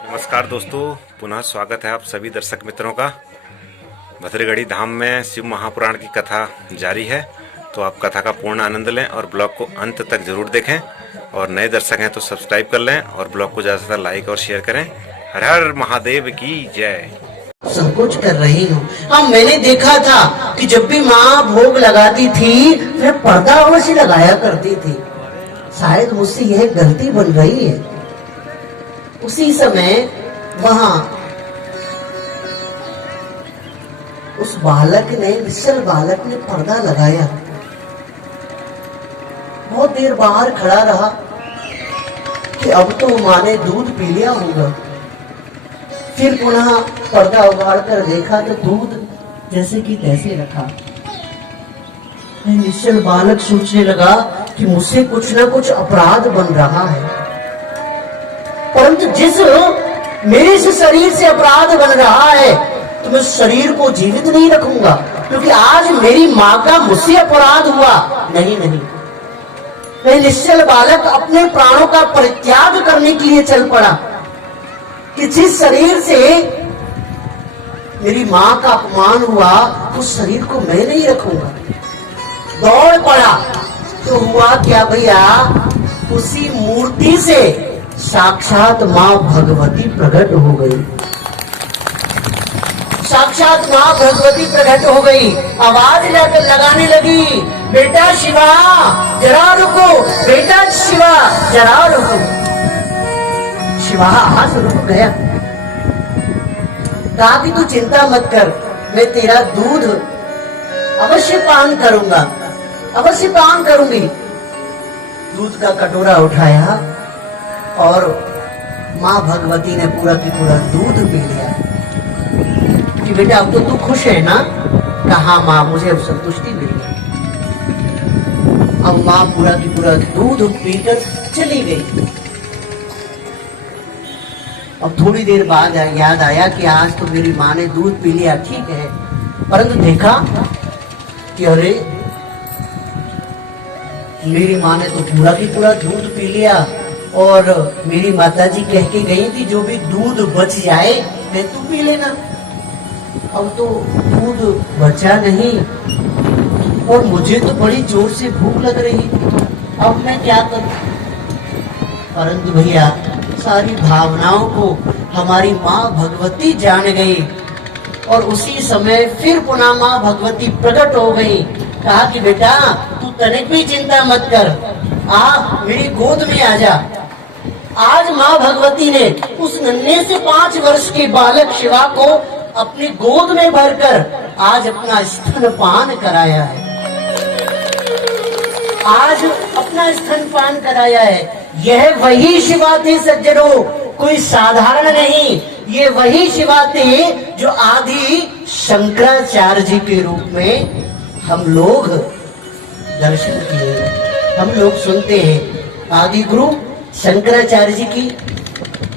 नमस्कार दोस्तों, पुनः स्वागत है आप सभी दर्शक मित्रों का। भद्रगढ़ी धाम में शिव महापुराण की कथा जारी है, तो आप कथा का पूर्ण आनंद लें और ब्लॉग को अंत तक जरूर देखें। और नए दर्शक हैं तो सब्सक्राइब कर लें और ब्लॉग को ज़्यादा से ज़्यादा लाइक और शेयर करें। हर हर महादेव की जय। सब कुछ कर रही हूँ। हाँ, मैंने देखा था कि जब भी माँ भोग लगाती थी फिर पर्दा अवश्य लगाया करती थी। शायद मुझसे यह गलती बन गई है। उसी समय वहां उस बालक ने, निश्चल बालक ने पर्दा लगाया। बहुत देर बाहर खड़ा रहा कि अब तो माँ ने दूध पी लिया होगा। फिर पुनः पर्दा उगाड़ कर देखा तो दूध जैसे कि तैसे रखा। निश्चल बालक सोचने लगा कि मुझसे कुछ ना कुछ अपराध बन रहा है, परंतु जिस मेरे से शरीर से अपराध बन रहा है तो मैं शरीर को जीवित नहीं रखूंगा, क्योंकि आज मेरी माँ का मुझसे अपराध हुआ। नहीं नहीं, वह निश्चल बालक अपने प्राणों का परित्याग करने के लिए चल पड़ा कि जिस शरीर से मेरी माँ का अपमान हुआ उस शरीर को मैं नहीं रखूंगा। दौड़ पड़ा तो हुआ क्या भैया, उसी मूर्ति से साक्षात माँ भगवती प्रकट हो गई। साक्षात माँ भगवती प्रकट हो गई। आवाज लगाने लगी, बेटा शिवा जरा रुको, बेटा शिवा जरा रुको। शिवा आज रुक गया। कहा कि तू चिंता मत कर, मैं तेरा दूध अवश्य पान करूंगा, अवश्य पान करूंगी। दूध का कटोरा उठाया और माँ भगवती ने पूरा की पूरा दूध पी लिया। कि बेटा अब तो तू खुश है ना? कहा माँ, मुझे संतुष्टि मिल गई। अब माँ पूरा की पूरा दूध पीकर चली गई। अब थोड़ी देर बाद याद आया कि आज तो मेरी माँ ने दूध पी लिया, ठीक है, परंतु देखा कि अरे मेरी माँ ने तो पूरा की पूरा दूध पी लिया और मेरी माताजी कह के गई थी जो भी दूध बच जाए मैं तू पी लेना। अब तो दूध बचा नहीं और मुझे तो बड़ी जोर से भूख लग रही, अब मैं क्या करूं? परंतु भैया सारी भावनाओं को हमारी माँ भगवती जान गई और उसी समय फिर पुनः माँ भगवती प्रकट हो गई। कहा कि बेटा तू तनिक भी चिंता मत कर, आ मेरी गोद में आ जा। आज माँ भगवती ने उस नन्हे से 5 वर्ष के बालक शिवा को अपनी गोद में भरकर आज अपना स्तनपान कराया है। आज अपना स्तनपान कराया है। यह वही शिवा थी सज्जनों, कोई साधारण नहीं। ये वही शिवा थे जो आदि शंकराचार्य जी के रूप में हम लोग दर्शन किए, हम लोग सुनते हैं। आदि गुरु शंकराचार्य जी की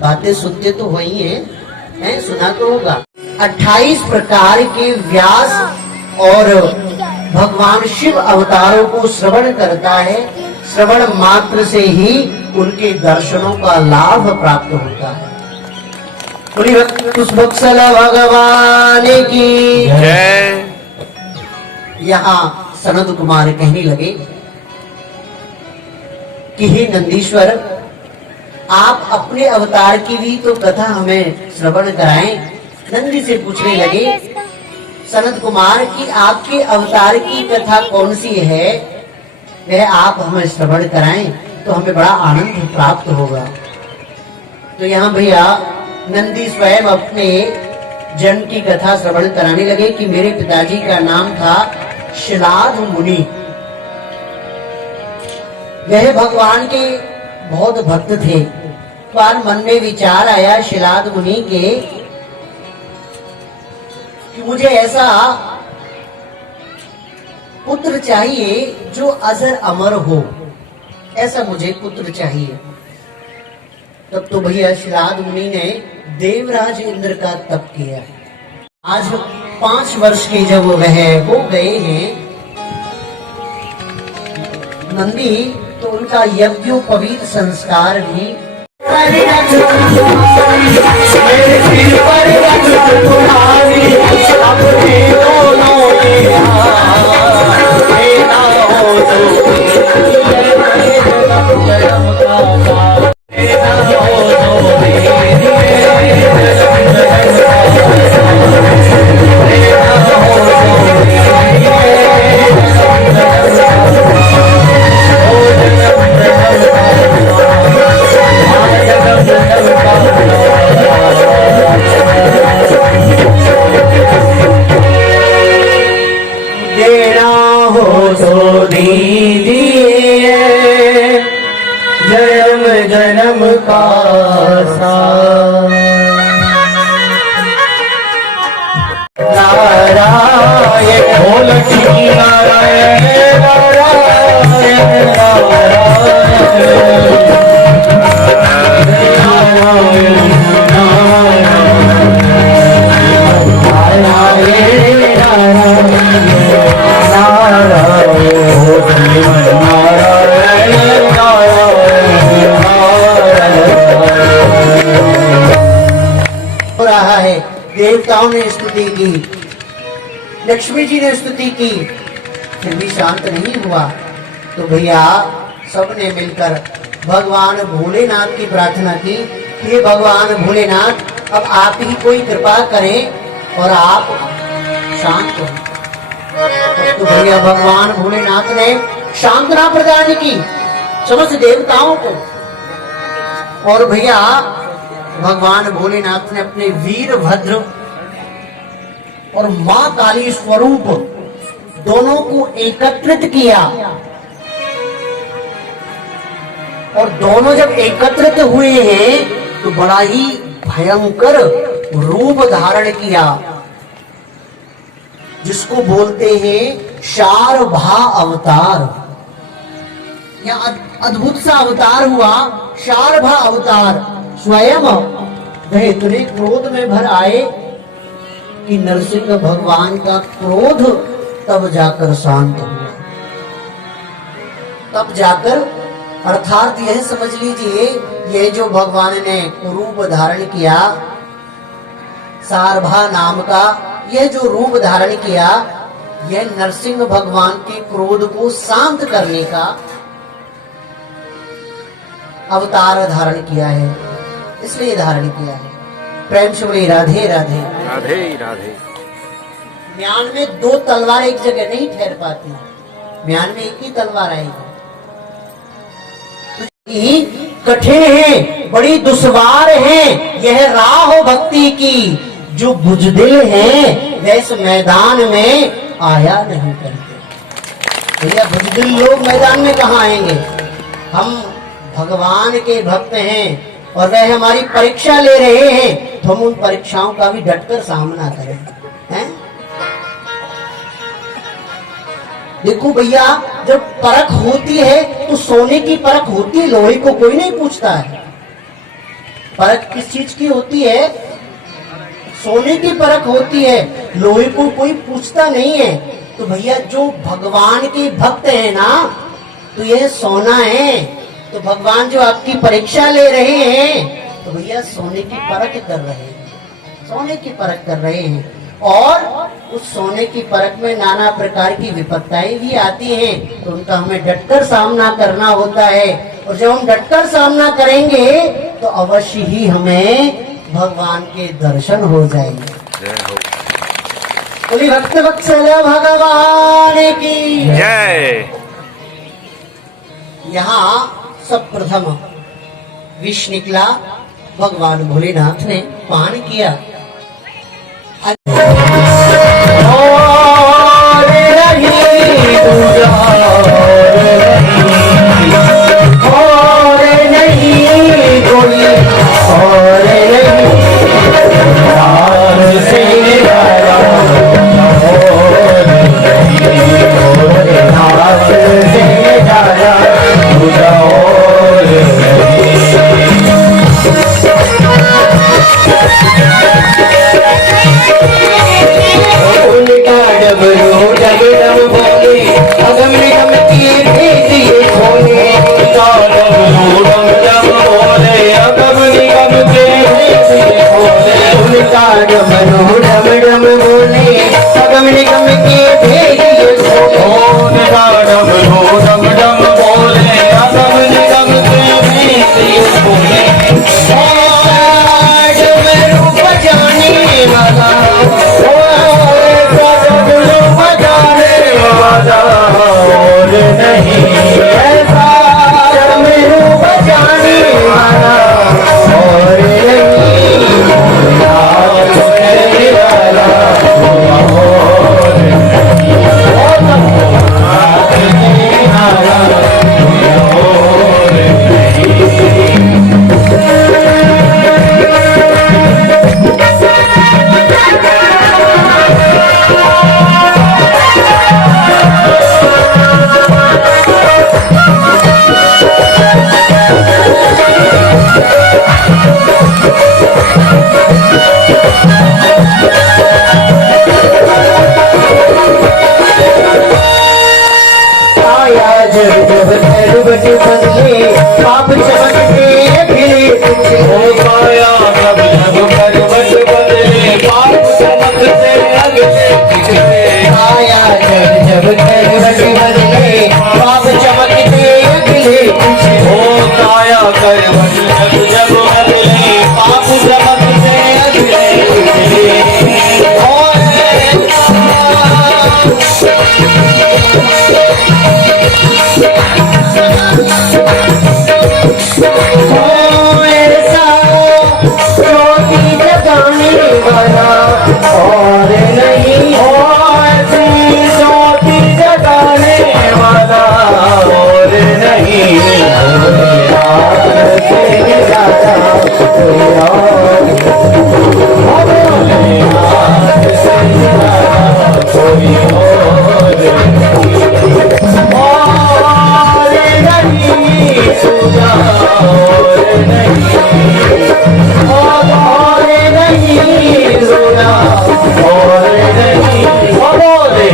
बातें सुनते तो वही हैं, सुना तो होगा। 28 प्रकार के व्यास और भगवान शिव अवतारों को श्रवण करता है। श्रवण मात्र से ही उनके दर्शनों का लाभ प्राप्त होता है। पुष्पक्षल भगवान की जय। यहाँ सनत कुमार कहने लगे कि हे नंदीश्वर, आप अपने अवतार की भी तो कथा हमें श्रवण कराएं। नंदी से पूछने लगे सनत कुमार की आपके अवतार की कथा कौन सी है, वह आप हमें श्रवण कराएं तो हमें बड़ा आनंद प्राप्त होगा। तो यहाँ भैया नंदी स्वयं अपने जन्म की कथा श्रवण कराने लगे कि मेरे पिताजी का नाम था शिलाद मुनि। वह भगवान के बहुत भक्त थे। पर मन में विचार आया शिलाद मुनि के कि मुझे ऐसा पुत्र चाहिए जो अजर अमर हो, ऐसा मुझे पुत्र चाहिए। तब तो भैया शिलाद मुनि ने देवराज इंद्र का तप किया। आज 5 वर्ष के जब वह हो गए हैं नंदी, तो उनका यज्ञोपवीत संस्कार भी देना हो तो दीजिए जन्म जन्म का साथ। नारायण हो लक्ष्मी नारायण नारायण हो रहा है। देवताओं ने स्तुति की, लक्ष्मी जी ने स्तुति की, फिर भी शांत नहीं हुआ। तो भैया सबने मिलकर भगवान भोलेनाथ की प्रार्थना की कि हे भगवान भोलेनाथ, अब आप ही कोई कृपा करें और आप शांत हो। तो भैया भगवान भोलेनाथ ने शांतना प्रदान की समस्त देवताओं को। और भैया भगवान भोलेनाथ ने अपने वीरभद्र और मां काली स्वरूप दोनों को एकत्रित किया। और दोनों जब एकत्रित हुए हैं तो बड़ा ही भयंकर रूप धारण किया, जिसको बोलते हैं शारभा अवतार। या अद्भुत सा अवतार हुआ, शारभा अवतार। स्वयं वह इतने क्रोध में भर आए कि नरसिंह भगवान का क्रोध तब जाकर शांत हुआ। तब जाकर, अर्थात यह समझ लीजिए, ये जो भगवान ने रूप धारण किया, शारभा नाम का यह जो रूप धारण किया, यह नरसिंह भगवान के क्रोध को शांत करने का अवतार धारण किया है, इसलिए धारण किया है। प्रेम से बोले राधे राधे राधे राधे। म्यान में दो तलवार एक जगह नहीं ठहर पाती, म्यान में एक ही तलवार आएगी। कठिन है, बड़ी दुश्वार है यह राह भक्ति की, जो बुजदिल है वह इस मैदान में आया नहीं करते। भैया बुजदिल लोग मैदान में कहाँ आएंगे? हम भगवान के भक्त हैं और वह हमारी परीक्षा ले रहे हैं, तो हम उन परीक्षाओं का भी डटकर सामना करें, हैं? देखो भैया, जब परख होती है तो सोने की परख होती है, लोहे को कोई नहीं पूछता है। परख किस चीज की होती है? सोने की परख होती है, लोहे को कोई पूछता नहीं है। तो भैया जो भगवान के भक्त है ना, तो यह सोना है। तो भगवान जो आपकी परीक्षा ले रहे हैं, तो भैया सोने की परख कर रहे हैं, सोने की परख कर रहे हैं। और उस सोने की परख में नाना प्रकार की विपत्ताएं भी आती हैं, तो उनका हमें डटकर सामना करना होता है। और जब हम डटकर सामना करेंगे तो अवश्य ही हमें भगवान के दर्शन हो जाएंगे। बोली भक्त वत्सल भगवान की जय। यहाँ सब प्रथम विष निकला, भगवान भोलेनाथ ने पान किया। डम डम बोले आया जब जब करवट बदले पाप चमकते फिरे तुझे हो पाया जब जब करवट बदले पाप चमकते अगले पिछले आया जब जब करवट बदले पाप चमकते फिरे तुझे हो काया करवट जब जब बदले पाप चमकते अगले पिछले ऐसा ज्योति जगाने वाला और नहीं हो ऐसी ज्योति जगाने वाला और नहीं रात से ज्यादा कोई और हो रात से ज्यादा कोई और नहीं सुना और नहीं सुना और नहीं बोले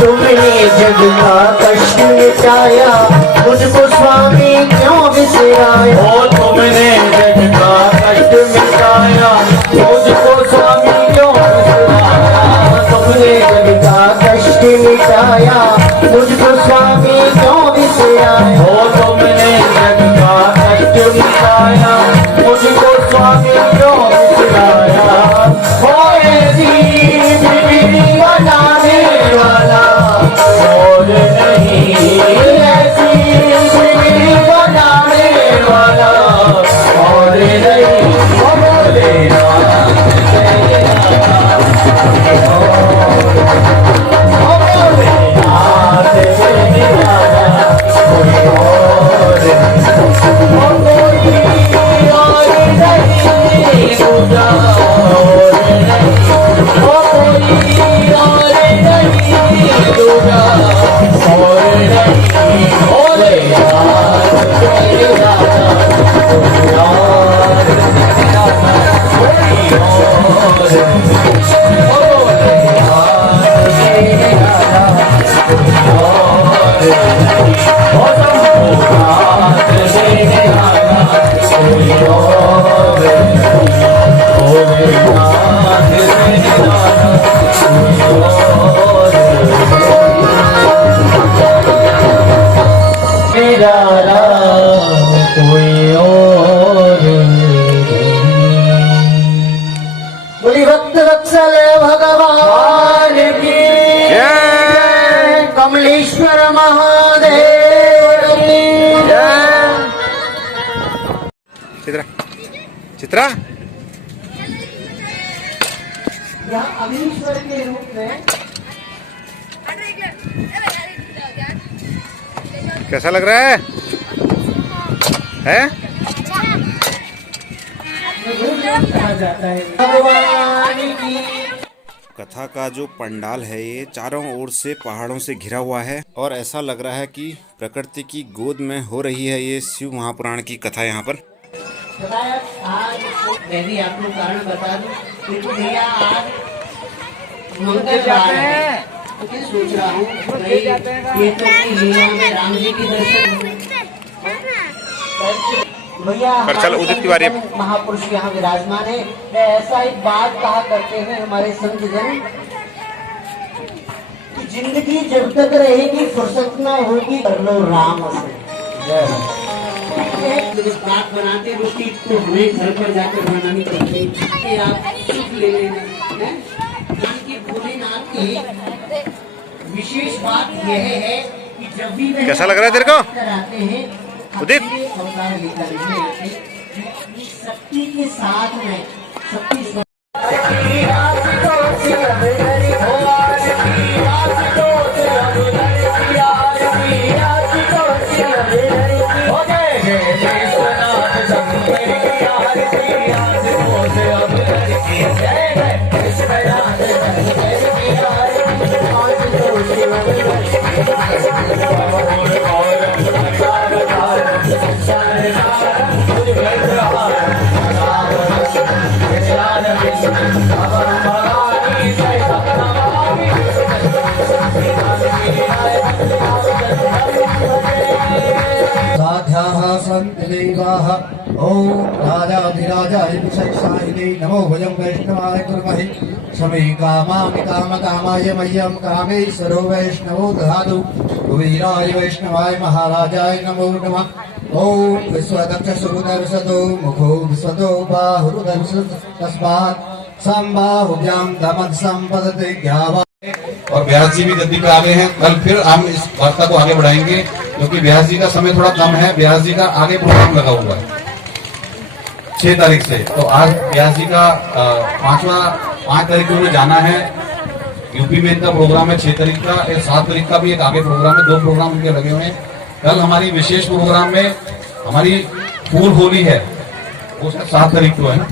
तुमने जग का कष्ट मिटाया मुझको स्वामी क्यों बिसराया हो तुमने जग का कष्ट मिटाया मुझको स्वामी क्यों बिसराया तुमने जग का कष्ट मिटाया मुझको स्वामी क्यों बिसराया हो तुमने जग का कष्ट मिटाया मुझको स्वामी क्यों बिसराया हो ऐसी बिगड़ी बनाने वाला और नहीं ऐसी बिगड़ी बनाने वाला और नहीं हो बोले मेरा राम कोई और बोली भक्त वत्सल भगवान की जय। कमलेश्वर महादेव की चित्रा चित्रा यहाँ अमीश्वर के रूप में कैसा लग रहा है कहा जाता है भगवान की कथा का जो पंडाल है ये चारों ओर से पहाड़ों से घिरा हुआ है और ऐसा लग रहा है कि प्रकृति की गोद में हो रही है ये शिव महापुराण की कथा यहाँ पर। बताया आज मैं भी आपको कारण बता दूं क्योंकि भैया आज मंगलवार है तो क्या सोच रहा हूँ भाई ये तो अपनी लीला में राम जी की दर्शन भैया पर चल उदित की बारी है। महापुरुष यहाँ विराजमान है ऐसा एक बात कहा करते हैं हमारे संत जन कि जिंदगी जब तक रहेगी फुर्सत ना होगी कर लो राम से बात बनाते रोटी तो हमें घर पर जाकर बनानी पड़ती है। आप सुख ले लेना है। कि भोलेनाथ की विशेष बात यह है कि जब भी कैसा लग रहा है तेरे को? आते हैं उदित? अवतार लेकर आते हैं शक्ति के साथ में शक्ति साध्याः सन्ति देवाः ॐ राजाधिराजाय विशेषाय नमो वयं वैष्णवाय कुर्महे समे कामामि कामकामाय मह्यं कामेश्वरो वैष्णवो दधातु कुबेराय वैष्णवाय महाराजाय नमो नमः ॐ विश्वदक्षसुरुदर्शतो मुखो विश्वतो बाहुरुदर्शतो तस्मात् सम्बाहुभ्यां दमत्सम्पदते ज्ञावा। और व्यास जी भी गद्दी पे आ गए हैं। कल फिर हम इस वार्ता को आगे बढ़ाएंगे क्योंकि व्यास जी का समय थोड़ा कम है। व्यास जी का आगे प्रोग्राम लगा हुआ है 6 तारीख से। तो आज व्यास जी का 5 तारीख को उन्हें जाना है यूपी में। इनका प्रोग्राम है 6 तारीख का। 7 तारीख का भी एक आगे प्रोग्राम है। 2 प्रोग्राम उनके लगे हुए हैं। कल हमारी विशेष प्रोग्राम में हमारी फूल होली है, वो 7 तारीख को है ना।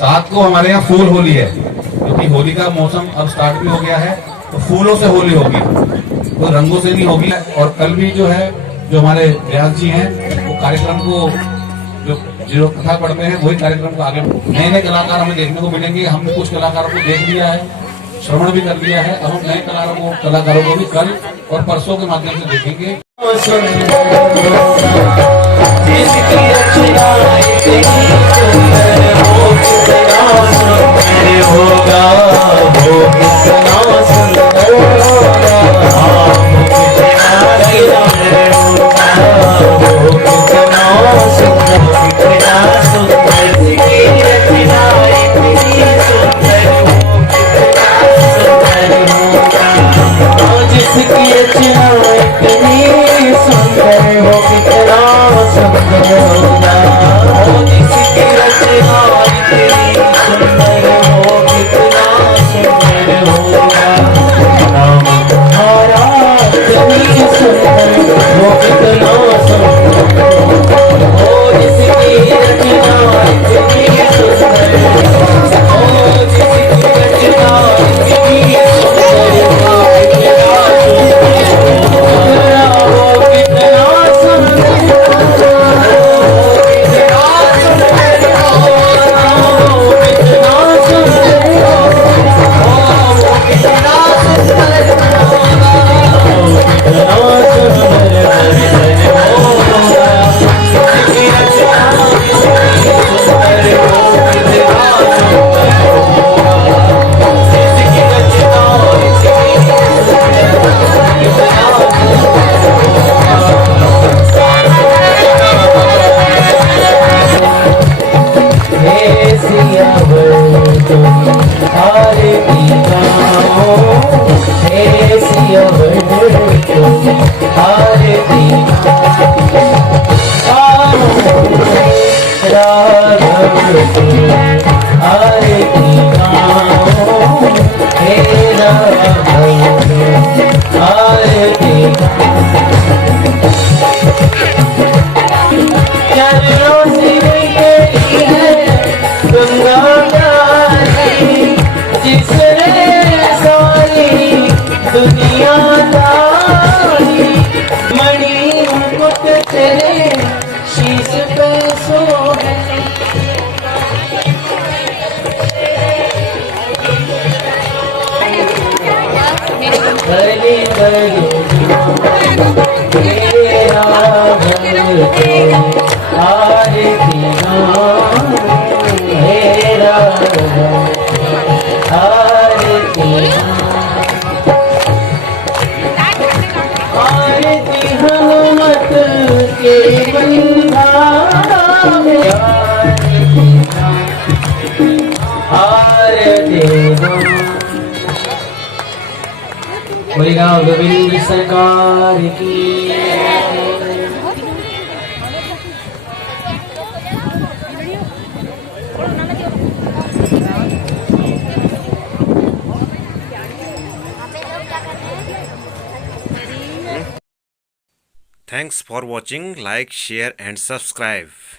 7 को हमारे यहाँ फूल होली है क्योंकि होली का मौसम अब स्टार्ट भी हो गया है। तो फूलों से होली होगी, तो रंगों से नहीं होगी। और कल भी जो है जो हमारे व्यास जी हैं वो कार्यक्रम को जो कथा पढ़ते हैं वही कार्यक्रम को आगे नए नए कलाकार हमें देखने को मिलेंगे। हमने कुछ कलाकारों को देख लिया है, श्रवण भी कर लिया है। अब हम नए कलाकारों को भी कल और परसों के माध्यम से देखेंगे। होगा वो कितना सुंदर होगा, वो कितना सुंदर, कितना सुंदर की रचना इतनी सुंदर, वो कितना सुंदर होगा। जिसकी रचना इतनी सुंदर वो कितना सुंदर होगा। जिसकी रचना इतनी सुंदर हो कितना सुंदर होगा। नाम तुम्हारा इतनी सुंदर वो कितना सुंदर हो। जिसकी रचना इतनी सुंदर हो, जिसकी रचना इतनी सुंदर हो, वो कितना सुंदर दुनिया मणि मुकुट तेरे शीश पे सोहे। बलि बलि तेरा भर आरती नाम मेरा आरती आरती हनुमत के बोले गोविंद सरकार की। Thanks for watching. Like, share and subscribe.